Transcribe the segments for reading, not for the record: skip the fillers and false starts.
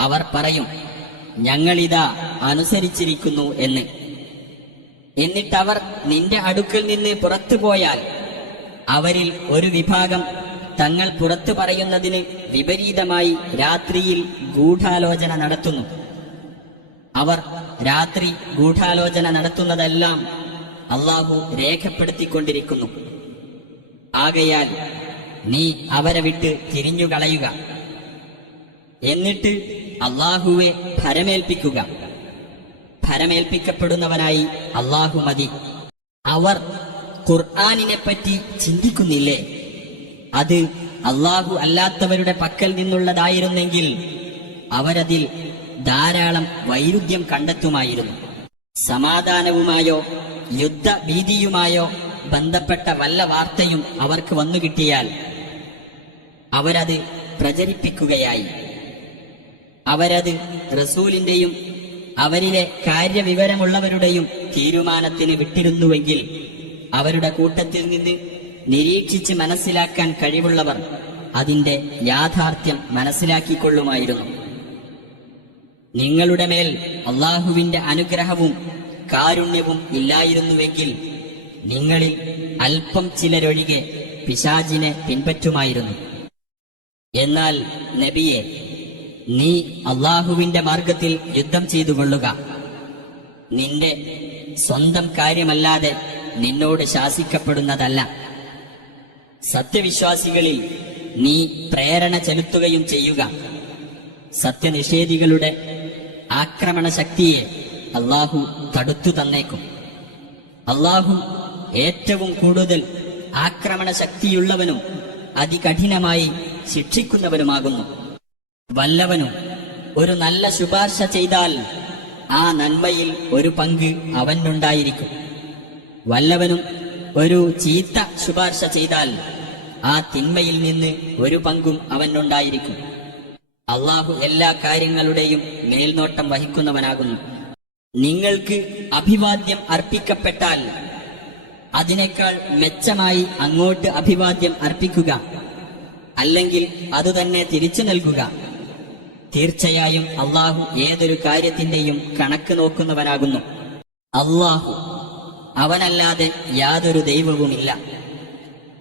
അവർ പറയും, ഞങ്ങളിതാ അനുസരിച്ചിരിക്കുന്നു എന്ന്. എന്നിട്ടവർ നിന്റെ അടുക്കൽ നിന്ന് പുറത്തു പോയാൽ അവരിൽ ഒരു വിഭാഗം തങ്ങൾ പുറത്തു പറയുന്നതിന് വിപരീതമായി രാത്രിയിൽ ഗൂഢാലോചന നടത്തുന്നു. അവർ രാത്രി ഗൂഢാലോചന നടത്തുന്നതെല്ലാം അള്ളാഹു രേഖപ്പെടുത്തിക്കൊണ്ടിരിക്കുന്നു. ആകയാൽ നീ അവരെ വിട്ട് തിരിഞ്ഞുകളയുക. എന്നിട്ട് അള്ളാഹുവെ ഭരമേൽപ്പിക്കുക. ഭരമേൽപ്പിക്കപ്പെടുന്നവനായി അള്ളാഹു മതി. അവർ ഖുർആനിനെ പറ്റി ചിന്തിക്കുന്നില്ലേ? അത് അള്ളാഹു അല്ലാത്തവരുടെ പക്കൽ നിന്നുള്ളതായിരുന്നെങ്കിൽ അവരതിൽ ധാരാളം വൈരുദ്ധ്യം കണ്ടെത്തുമായിരുന്നു. സമാധാനവുമായോ യുദ്ധഭീതിയുമായോ ബന്ധപ്പെട്ട വല്ല വാർത്തയും അവർക്ക് വന്നുകിട്ടിയാൽ അവരത് പ്രചരിപ്പിക്കുകയായി. അവരത് റസൂലിന്റെയും അവരിലെ കാര്യവിവരമുള്ളവരുടെയും തീരുമാനത്തിന് വിട്ടിരുന്നുവെങ്കിൽ അവരുടെ കൂട്ടത്തിൽ നിന്ന് നിരീക്ഷിച്ച് മനസ്സിലാക്കാൻ കഴിവുള്ളവർ അതിന്റെ യാഥാർത്ഥ്യം മനസ്സിലാക്കിക്കൊള്ളുമായിരുന്നു. നിങ്ങളുടെ മേൽ അള്ളാഹുവിന്റെ അനുഗ്രഹവും കാരുണ്യവും ഇല്ലായിരുന്നുവെങ്കിൽ നിങ്ങളിൽ അല്പം ചിലരൊഴികെ പിശാചിനെ പിൻപറ്റുമായിരുന്നു. എന്നാൽ നബിയെ, നീ അള്ളാഹുവിന്റെ മാർഗത്തിൽ യുദ്ധം ചെയ്തുകൊള്ളുക. നിന്റെ സ്വന്തം കാര്യമല്ലാതെ നിന്നോട് ശാസിക്കപ്പെടുന്നതല്ല. സത്യവിശ്വാസികളിൽ നീ പ്രേരണ ചെലുത്തുകയും ചെയ്യുക. സത്യനിഷേധികളുടെ ആക്രമണ ശക്തിയെ അള്ളാഹു തടുത്തു തന്നേക്കും. അള്ളാഹു ഏറ്റവും കൂടുതൽ ആക്രമണ ശക്തിയുള്ളവനും അതികഠിനമായി ശിക്ഷിക്കുന്നവനുമാകുന്നു. വല്ലവനും ഒരു നല്ല ശുപാർശ ചെയ്താൽ ആ നന്മയിൽ ഒരു പങ്ക് അവനുണ്ടായിരിക്കും. വല്ലവനും ഒരു ചീത്ത ശുപാർശ ചെയ്താൽ ആ തിന്മയിൽ നിന്ന് ഒരു പങ്കും അവനുണ്ടായിരിക്കും. അള്ളാഹു എല്ലാ കാര്യങ്ങളുടെയും മേൽനോട്ടം വഹിക്കുന്നവനാകുന്നു. നിങ്ങൾക്ക് അഭിവാദ്യം അർപ്പിക്കപ്പെട്ടാൽ അതിനേക്കാൾ മെച്ചമായി അങ്ങോട്ട് അഭിവാദ്യം അർപ്പിക്കുക, അല്ലെങ്കിൽ അതുതന്നെ തിരിച്ചു നൽകുക. തീർച്ചയായും അള്ളാഹു ഏതൊരു കാര്യത്തിന്റെയും കണക്ക് നോക്കുന്നവനാകുന്നു. അള്ളാഹു, അവനല്ലാതെ യാതൊരു ദൈവവുമില്ല.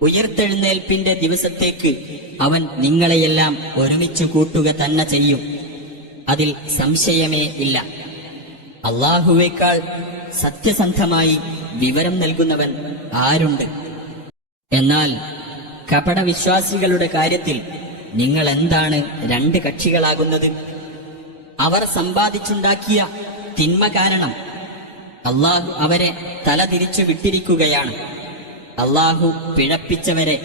ഉയർത്തെഴുന്നേൽപ്പിന്റെ ദിവസത്തേക്ക് അവൻ നിങ്ങളെയെല്ലാം ഒരുമിച്ചു കൂട്ടുക തന്നെ ചെയ്യും. അതിൽ സംശയമേ ഇല്ല. അള്ളാഹുവേക്കാൾ സത്യസന്ധമായി വിവരം നൽകുന്നവൻ ആരുണ്ട്? എന്നാൽ കപടവിശ്വാസികളുടെ കാര്യത്തിൽ നിങ്ങൾ എന്താണ് രണ്ട് കക്ഷികളാകുന്നത്? അവർ സമ്പാദിച്ചുണ്ടാക്കിയ തിന്മ കാരണം അള്ളാഹു അവരെ തലതിരിച്ചു വിട്ടിരിക്കുകയാണ്. അള്ളാഹു പിഴപ്പിച്ചവരെ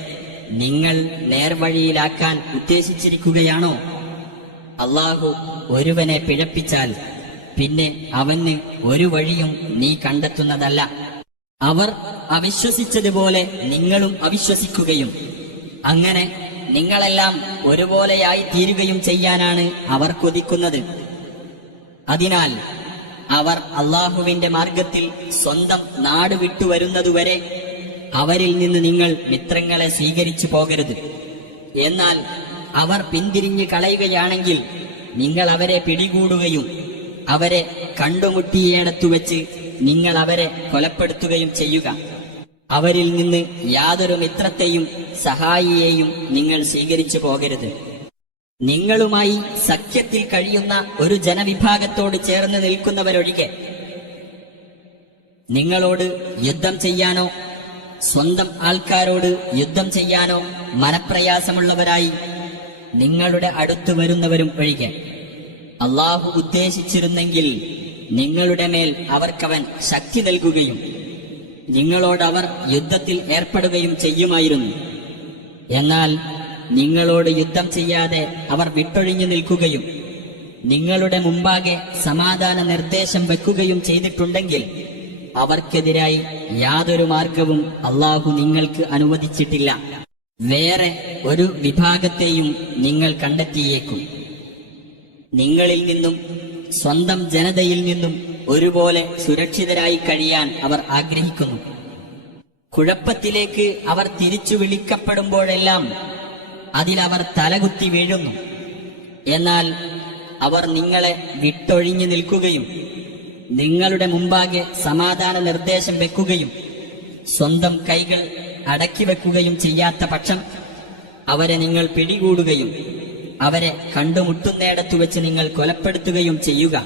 നിങ്ങൾ നേർവഴിയിലാക്കാൻ ഉദ്ദേശിച്ചിരിക്കുകയാണോ? അള്ളാഹു ഒരുവനെ പിഴപ്പിച്ചാൽ പിന്നെ അവന് ഒരു വഴിയും നീ കണ്ടെത്തുന്നതല്ല. അവർ അവിശ്വസിച്ചതുപോലെ നിങ്ങളും അവിശ്വസിക്കുകയും അങ്ങനെ നിങ്ങളെല്ലാം ഒരുപോലെയായി തീരുകയും ചെയ്യാനാണ് അവർ കൊതിക്കുന്നത്. അതിനാൽ അവർ അള്ളാഹുവിന്റെ മാർഗത്തിൽ സ്വന്തം നാട് വിട്ടുവരുന്നതുവരെ അവരിൽ നിന്ന് നിങ്ങൾ മിത്രങ്ങളെ സ്വീകരിച്ചു പോകരുത്. എന്നാൽ അവർ പിന്തിരിഞ്ഞു കളയുകയാണെങ്കിൽ നിങ്ങൾ അവരെ പിടികൂടുകയും അവരെ കണ്ടുമുട്ടിയേടത്തു വെച്ച് നിങ്ങൾ അവരെ കൊലപ്പെടുത്തുകയും ചെയ്യുക. അവരിൽ നിന്ന് യാതൊരു മിത്രത്തെയും സഹായിയെയും നിങ്ങൾ സ്വീകരിച്ചു പോകരുത്. നിങ്ങളുമായി സഖ്യത്തിൽ കഴിയുന്ന ഒരു ജനവിഭാഗത്തോട് ചേർന്ന് നിൽക്കുന്നവരൊഴികെ നിങ്ങളോട് യുദ്ധം ചെയ്യാനോ സ്വന്തം ആൾക്കാരോട് യുദ്ധം ചെയ്യാനോ മനപ്രയാസമുള്ളവരായി നിങ്ങളുടെ അടുത്തു വരുന്നവരും ഒഴികെ അള്ളാഹു ഉദ്ദേശിച്ചിരുന്നെങ്കിൽ നിങ്ങളുടെ മേൽ അവർക്കവൻ ശക്തി നൽകുകയും നിങ്ങളോടവർ യുദ്ധത്തിൽ ഏർപ്പെടുകയും ചെയ്യുമായിരുന്നു. എന്നാൽ നിങ്ങളോട് യുദ്ധം ചെയ്യാതെ അവർ വിട്ടൊഴിഞ്ഞു നിൽക്കുകയും നിങ്ങളുടെ മുമ്പാകെ സമാധാന നിർദ്ദേശം വെക്കുകയും ചെയ്തിട്ടുണ്ടെങ്കിൽ അവർക്കെതിരായി യാതൊരു മാർഗവും അള്ളാഹു നിങ്ങൾക്ക് അനുവദിച്ചിട്ടില്ല. വേറെ ഒരു വിഭാഗത്തെയും നിങ്ങൾ കണ്ടെത്തിയേക്കും. നിങ്ങളിൽ നിന്നും സ്വന്തം ജനതയിൽ നിന്നും ഒരുപോലെ സുരക്ഷിതരായി കഴിയാൻ അവർ ആഗ്രഹിക്കുന്നു. കുഴപ്പത്തിലേക്ക് അവർ തിരിച്ചു വിളിക്കപ്പെടുമ്പോഴെല്ലാം അതിലവർ തലകുത്തി വീഴുന്നു. എന്നാൽ അവർ നിങ്ങളെ വിട്ടൊഴിഞ്ഞു നിൽക്കുകയും നിങ്ങളുടെ മുമ്പാകെ സമാധാന നിർദ്ദേശം വെക്കുകയും സ്വന്തം കൈകൾ അടക്കി വെക്കുകയും ചെയ്യാത്ത പക്ഷം അവരെ നിങ്ങൾ പിടികൂടുകയും അവരെ കണ്ടുമുട്ടുന്നിടത്തു വെച്ച് നിങ്ങൾ കൊലപ്പെടുത്തുകയും ചെയ്യുക.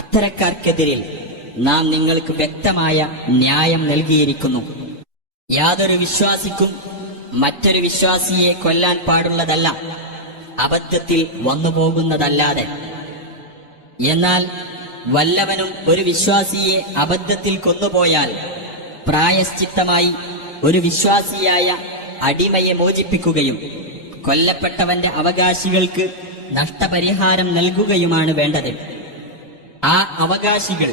അത്തരക്കാർക്കെതിരിൽ നാം നിങ്ങൾക്ക് വ്യക്തമായ ന്യായം നൽകിയിരിക്കുന്നു. യാതൊരു വിശ്വാസിക്കും മറ്റൊരു വിശ്വാസിയെ കൊല്ലാൻ പാടുള്ളതല്ല, അബദ്ധത്തിൽ വന്നുപോകുന്നതല്ലാതെ. എന്നാൽ വല്ലവനും ഒരു വിശ്വാസിയെ അബദ്ധത്തിൽ കൊന്നുപോയാൽ പ്രായശ്ചിത്തമായി ഒരു വിശ്വാസിയായ അടിമയെ മോചിപ്പിക്കുകയും കൊല്ലപ്പെട്ടവന്റെ അവകാശികൾക്ക് നഷ്ടപരിഹാരം നൽകുകയുമാണ് വേണ്ടത്. ആ അവകാശികൾ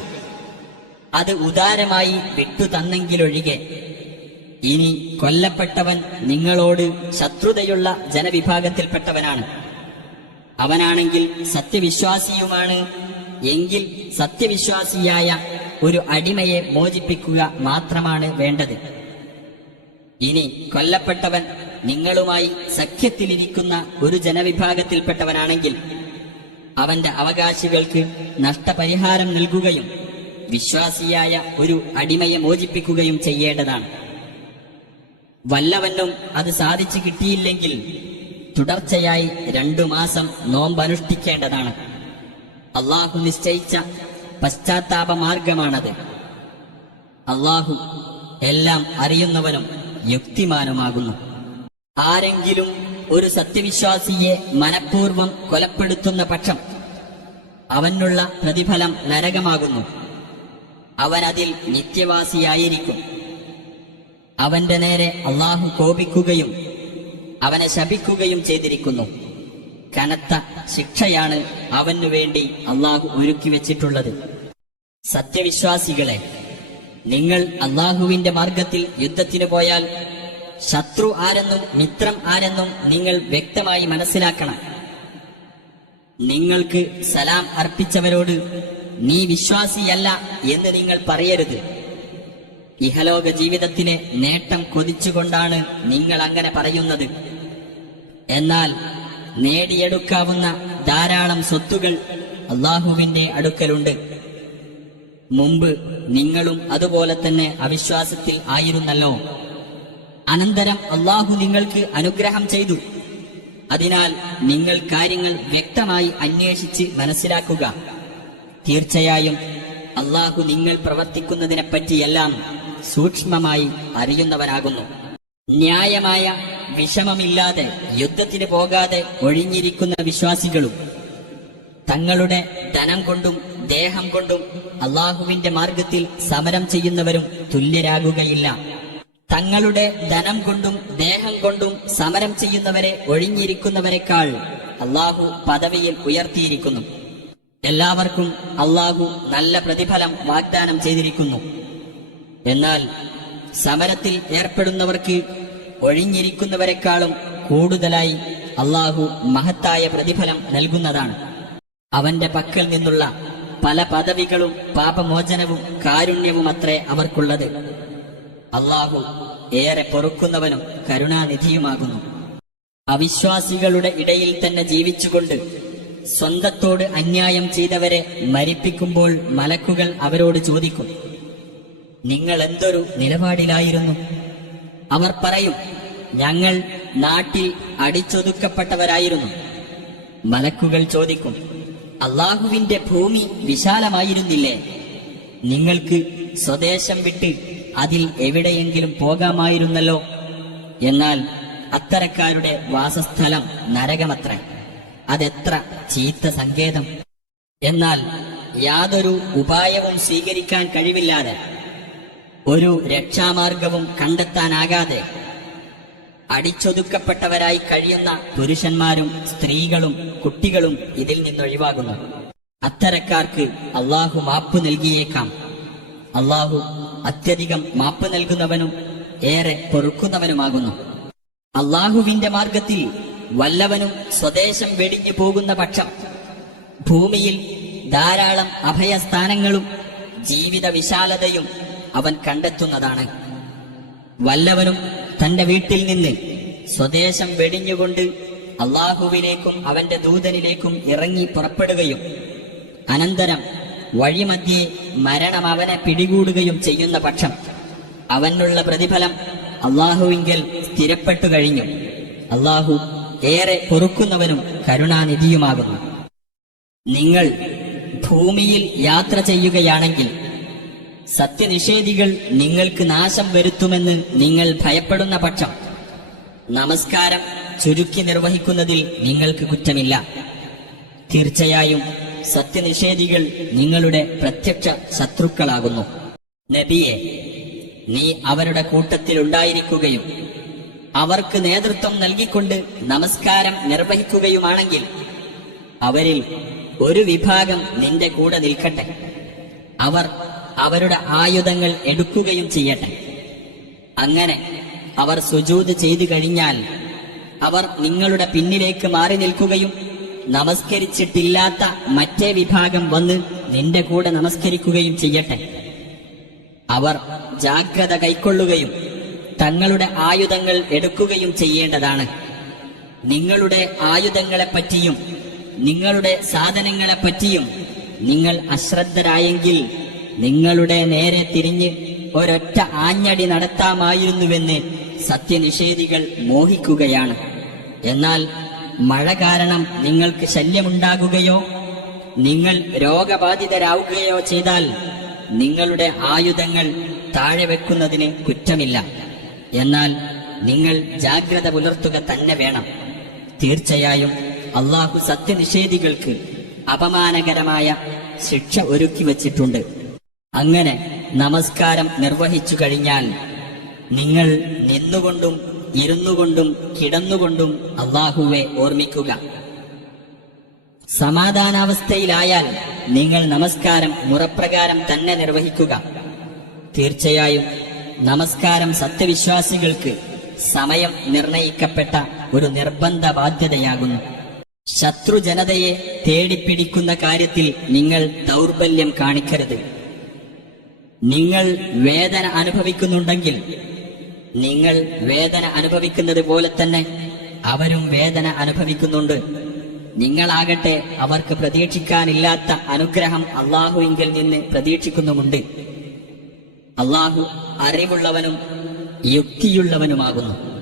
അത് ഉദാരമായി വിട്ടുതന്നെങ്കിലൊഴികെ. ഇനി കൊല്ലപ്പെട്ടവൻ നിങ്ങളോട് ശത്രുതയുള്ള ജനവിഭാഗത്തിൽപ്പെട്ടവനാണ്, അവനാണെങ്കിൽ സത്യവിശ്വാസിയുമാണ് എങ്കിൽ സത്യവിശ്വാസിയായ ഒരു അടിമയെ മോചിപ്പിക്കുക മാത്രമാണ് വേണ്ടത്. ഇനി കൊല്ലപ്പെട്ടവൻ നിങ്ങളുമായി സഖ്യത്തിലിരിക്കുന്ന ഒരു ജനവിഭാഗത്തിൽപ്പെട്ടവനാണെങ്കിൽ അവന്റെ അവകാശികൾക്ക് നഷ്ടപരിഹാരം നൽകുകയും വിശ്വാസിയായ ഒരു അടിമയെ മോചിപ്പിക്കുകയും ചെയ്യേണ്ടതാണ്. വല്ലവനും അത് സാധിച്ചു കിട്ടിയില്ലെങ്കിൽ തുടർച്ചയായി 2 മാസം നോമ്പനുഷ്ഠിക്കേണ്ടതാണ്. അള്ളാഹു നിശ്ചയിച്ച പശ്ചാത്താപ മാർഗമാണത്. അള്ളാഹു എല്ലാം അറിയുന്നവനും യുക്തിമാനുമാകുന്നു. ആരെങ്കിലും ഒരു സത്യവിശ്വാസിയെ മനഃപൂർവ്വം കൊലപ്പെടുത്തുന്ന പക്ഷം അവനുള്ള പ്രതിഫലം നരകമാകുന്നു. അവനതിൽ നിത്യവാസിയായിരിക്കും. അവന്റെ നേരെ അള്ളാഹു കോപിക്കുകയും അവനെ ശപിക്കുകയും ചെയ്തിരിക്കുന്നു. കനത്ത ശിക്ഷയാണ് അവനു വേണ്ടി അള്ളാഹു ഒരുക്കി വെച്ചിട്ടുള്ളത്. സത്യവിശ്വാസികളെ, നിങ്ങൾ അള്ളാഹുവിന്റെ മാർഗത്തിൽ യുദ്ധത്തിന് പോയാൽ ശത്രു ആരെന്നും മിത്രം ആരെന്നും നിങ്ങൾ വ്യക്തമായി മനസ്സിലാക്കണം. നിങ്ങൾക്ക് സലാം അർപ്പിച്ചവരോട് നീ വിശ്വാസിയല്ല എന്ന് നിങ്ങൾ പറയരുത്. ഇഹലോക ജീവിതത്തിലെ നേട്ടം കൊതിച്ചുകൊണ്ടാണ് നിങ്ങൾ അങ്ങനെ പറയുന്നത്. എന്നാൽ നേടിയെടുക്കാവുന്ന ധാരാളം സ്വത്തുകൾ അള്ളാഹുവിന്റെ അടുക്കലുണ്ട്. മുമ്പ് നിങ്ങളും അതുപോലെ തന്നെ അവിശ്വാസത്തിൽ ആയിരുന്നല്ലോ. അനന്തരം അള്ളാഹു നിങ്ങൾക്ക് അനുഗ്രഹം ചെയ്തു. അതിനാൽ നിങ്ങൾ കാര്യങ്ങൾ വ്യക്തമായി അന്വേഷിച്ച് മനസ്സിലാക്കുക. തീർച്ചയായും അള്ളാഹു നിങ്ങൾ പ്രവർത്തിക്കുന്നതിനെപ്പറ്റിയെല്ലാം സൂക്ഷ്മമായി അറിയുന്നവനാകുന്നു. ന്യായമായ വിഷമമില്ലാതെ യുദ്ധത്തിന് പോകാതെ ഒഴിഞ്ഞിരിക്കുന്ന വിശ്വാസികളും തങ്ങളുടെ ധനം കൊണ്ടും ദേഹം കൊണ്ടും അള്ളാഹുവിന്റെ മാർഗത്തിൽ സമരം ചെയ്യുന്നവരും തുല്യരാകുകയില്ല. തങ്ങളുടെ ധനം കൊണ്ടും ദേഹം കൊണ്ടും സമരം ചെയ്യുന്നവരെ ഒഴിഞ്ഞിരിക്കുന്നവരെക്കാൾ അള്ളാഹു പദവിയിൽ ഉയർത്തിയിരിക്കുന്നു. എല്ലാവർക്കും അള്ളാഹു നല്ല പ്രതിഫലം വാഗ്ദാനം ചെയ്തിരിക്കുന്നു. എന്നാൽ സമരത്തിൽ ഏർപ്പെടുന്നവർക്ക് ഒഴിഞ്ഞിരിക്കുന്നവരെക്കാളും കൂടുതലായി അള്ളാഹു മഹത്തായ പ്രതിഫലം നൽകുന്നതാണ്. അവന്റെ പക്കൽ നിന്നുള്ള പല പദവികളും പാപമോചനവും കാരുണ്യവുമത്രേ അവർക്കുള്ളത്. അള്ളാഹു ഏറെ പൊറുക്കുന്നവനും കരുണാനിധിയുമാകുന്നു. അവിശ്വാസികളുടെ ഇടയിൽ തന്നെ ജീവിച്ചുകൊണ്ട് സ്വന്തത്തോട് അന്യായം ചെയ്തവരെ മരിപ്പിക്കുമ്പോൾ മലക്കുകൾ അവരോട് ചോദിക്കും, നിങ്ങൾ എന്തൊരു നിലപാടിലായിരുന്നു? അവർ പറയും, ഞങ്ങൾ നാട്ടിൽ അടിച്ചൊതുക്കപ്പെട്ടവരായിരുന്നു. മലക്കുകൾ ചോദിക്കും, അള്ളാഹുവിന്റെ ഭൂമി വിശാലമായിരുന്നില്ലേ? നിങ്ങൾക്ക് സ്വദേശം വിട്ട് അതിൽ എവിടെയെങ്കിലും പോകാമായിരുന്നല്ലോ. എന്നാൽ അത്തരക്കാരുടെ വാസസ്ഥലം നരകമത്രേ. അതെത്ര ചീത്ത സങ്കേതം! എന്നാൽ യാതൊരു ഉപായവും സ്വീകരിക്കാൻ കഴിവില്ലാതെ, ഒരു രക്ഷാമാർഗവും കണ്ടെത്താനാകാതെ അടിച്ചൊതുക്കപ്പെട്ടവരായി കഴിയുന്ന പുരുഷന്മാരും സ്ത്രീകളും കുട്ടികളും ഇതിൽ നിന്നൊഴിവാകുന്നു. അത്തരക്കാർക്ക് അള്ളാഹു മാപ്പ് നൽകിയേക്കാം. അള്ളാഹു അത്യധികം മാപ്പ് നൽകുന്നവനും ഏറെ പൊറുക്കുന്നവനുമാകുന്നു. അള്ളാഹുവിന്റെ മാർഗത്തിൽ വല്ലവനും സ്വദേശം വെടിഞ്ഞു പോകുന്ന പക്ഷം ഭൂമിയിൽ ധാരാളം അഭയസ്ഥാനങ്ങളും ജീവിത വിശാലതയും അവൻ കണ്ടെത്തുന്നതാണ്. വല്ലവനും തന്റെ വീട്ടിൽ നിന്ന് സ്വദേശം വെടിഞ്ഞുകൊണ്ട് അള്ളാഹുവിലേക്കും അവന്റെ ദൂതനിലേക്കും ഇറങ്ങി പുറപ്പെടുകയും അനന്തരം വഴിമധ്യേ മരണം അവനെ പിടികൂടുകയും ചെയ്യുന്ന പക്ഷം അവനുള്ള പ്രതിഫലം അള്ളാഹുവിങ്കൽ സ്ഥിരപ്പെട്ടു കഴിഞ്ഞു. അള്ളാഹു ഏറെ പൊറുക്കുന്നവനും കരുണാനിധിയുമാകുന്നു. നിങ്ങൾ ഭൂമിയിൽ യാത്ര ചെയ്യുകയാണെങ്കിൽ സത്യനിഷേധികൾ നിങ്ങൾക്ക് നാശം വരുത്തുമെന്ന് നിങ്ങൾ ഭയപ്പെടുന്ന പക്ഷം നമസ്കാരം ചുരുക്കി നിർവഹിക്കുന്നതിൽ നിങ്ങൾക്ക് കുറ്റമില്ല. തീർച്ചയായും സത്യനിഷേധികൾ നിങ്ങളുടെ പ്രത്യക്ഷ ശത്രുക്കളാകുന്നു. നബിയെ, നീ അവരുടെ കൂട്ടത്തിൽ ഉണ്ടായിരിക്കുകയും അവർക്ക് നേതൃത്വം നൽകിക്കൊണ്ട് നമസ്കാരം നിർവഹിക്കുകയുമാണെങ്കിൽ അവരിൽ ഒരു വിഭാഗം നിന്റെ കൂടെ നിൽക്കട്ടെ. അവർ അവരുടെ ആയുധങ്ങൾ എടുക്കുകയും ചെയ്യട്ടെ. അങ്ങനെ അവർ സുജൂദ് ചെയ്തു കഴിഞ്ഞാൽ അവർ നിങ്ങളുടെ പിന്നിലേക്ക് മാറി നിൽക്കുകയും നമസ്കരിച്ചിട്ടില്ലാത്ത മറ്റേ വിഭാഗം വന്ന് നിന്റെ കൂടെ നമസ്കരിക്കുകയും ചെയ്യട്ടെ. അവർ ജാഗ്രത കൈക്കൊള്ളുകയും തങ്ങളുടെ ആയുധങ്ങൾ എടുക്കുകയും ചെയ്യേണ്ടതാണ്. നിങ്ങളുടെ ആയുധങ്ങളെപ്പറ്റിയും നിങ്ങളുടെ സാധനങ്ങളെപ്പറ്റിയും നിങ്ങൾ അശ്രദ്ധരായെങ്കിൽ നിങ്ങളുടെ നേരെ തിരിഞ്ഞ് ഒരൊറ്റ ആഞ്ഞടി നടത്താമായിരുന്നുവെന്ന് സത്യനിഷേധികൾ മോഹിക്കുകയാണ്. എന്നാൽ മഴ കാരണം നിങ്ങൾക്ക് ശല്യമുണ്ടാകുകയോ നിങ്ങൾ രോഗബാധിതരാവുകയോ ചെയ്താൽ നിങ്ങളുടെ ആയുധങ്ങൾ താഴെ വെക്കുന്നതിന് കുറ്റമില്ല. എന്നാൽ നിങ്ങൾ ജാഗ്രത പുലർത്തുക തന്നെ വേണം. തീർച്ചയായും അള്ളാഹു സത്യനിഷേധികൾക്ക് അപമാനകരമായ ശിക്ഷ ഒരുക്കി വച്ചിട്ടുണ്ട്. അങ്ങനെ നമസ്കാരം നിർവഹിച്ചു കഴിഞ്ഞാൽ നിങ്ങൾ നിന്നുകൊണ്ടും ഇരുന്നുകൊണ്ടും കിടന്നുകൊണ്ടും അള്ളാഹുവെ ഓർമ്മിക്കുക. സമാധാനാവസ്ഥയിലായാൽ നിങ്ങൾ നമസ്കാരം മുറപ്രകാരം തന്നെ നിർവഹിക്കുക. തീർച്ചയായും നമസ്കാരം സത്യവിശ്വാസികൾക്ക് സമയം നിർണയിക്കപ്പെട്ട ഒരു നിർബന്ധ ബാധ്യതയാകുന്നു. ശത്രു ജനതയെ തേടിപ്പിടിക്കുന്ന കാര്യത്തിൽ നിങ്ങൾ ദൗർബല്യം കാണിക്കരുത്. നിങ്ങൾ വേദന അനുഭവിക്കുന്നുണ്ടെങ്കിൽ നിങ്ങൾ വേദന അനുഭവിക്കുന്നത് പോലെ തന്നെ അവരും വേദന അനുഭവിക്കുന്നുണ്ട്. നിങ്ങളാകട്ടെ അവർക്ക് പ്രതീക്ഷിക്കാനില്ലാത്ത അനുഗ്രഹം അള്ളാഹുവിങ്കിൽ നിന്ന് പ്രതീക്ഷിക്കുന്നുമുണ്ട്. അള്ളാഹു അറിവുള്ളവനും യുക്തിയുള്ളവനുമാകുന്നു.